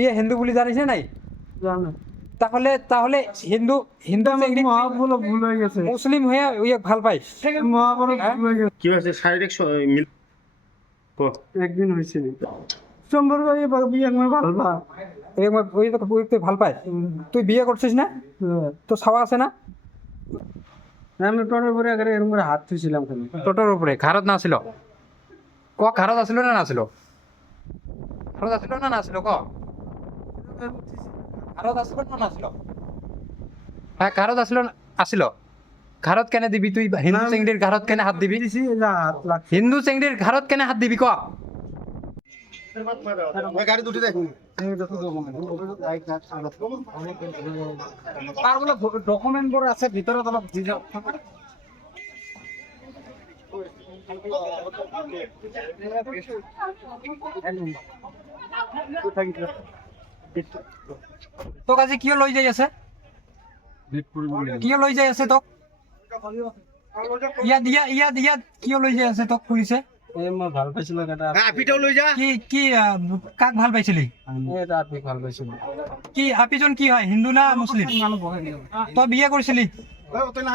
ইয়ে হিন্দু বুলি জানিস না নাই? জানো তাহলে তাহলে হিন্দু হিন্দু চেংড়ি মহাপুরো ভুল হয়ে গেছে, মুসলিম হয়ে ইয়ে ভাল পাইস? মহাপুরো হ্যাঁ? ভুল হয়ে গেছে। কি হয়েছে শারীরিক মিল একদিন হয়েছিল সম্পর্ক বিয়ে করে ভালো পা। ওই তো ওই তুই ভাল পাই? তুই বিয়ে করছিস না? তো ছাওয়া আছে না? আমি টোটোর পরে আগে এরকম করে হাত থুইছিলাম খালি। টোটোর উপরে ঘাড়ত না ছিল? ক ঘাড়ত আছিল না নাছিল? ঘাড়ত আছিল না নাছিল ক? ঘাড়ত আছিল না নাছিল? হ্যাঁ ঘাড়ত আছিল আছিল। ঘাড়ত কেনে দিবি তুই? হিন্দু না, চেংড়ির ঘাড়ত কেনে হাত দিবি? দিছি যা হাত লাগছে। হিন্দু চেংড়ির ঘাড়ত কেনে হাত দিবি ক? গাড়ি দুটি দেখ তার বলে ডকুমেন্ট করে আছে ভিতরে তো তো কাজে কিয় লৈ যাই আছে? কিয় লৈ যাই আছে তোক? ইয়াত ইয়াত ইয়াত ইয়াত কিয় লৈ যাই আছে তোক পুলিচে? এই মই ভাল পাইছিলো এটা, আপিটাও লৈ যা কি কি কাক ভাল পাইছিলি? এটা আপনি ভাল পাইছিলো। কি আপিজন কি হয়, হিন্দু না মুসলিম? তই বিয়ে কৰিছিলি? তই না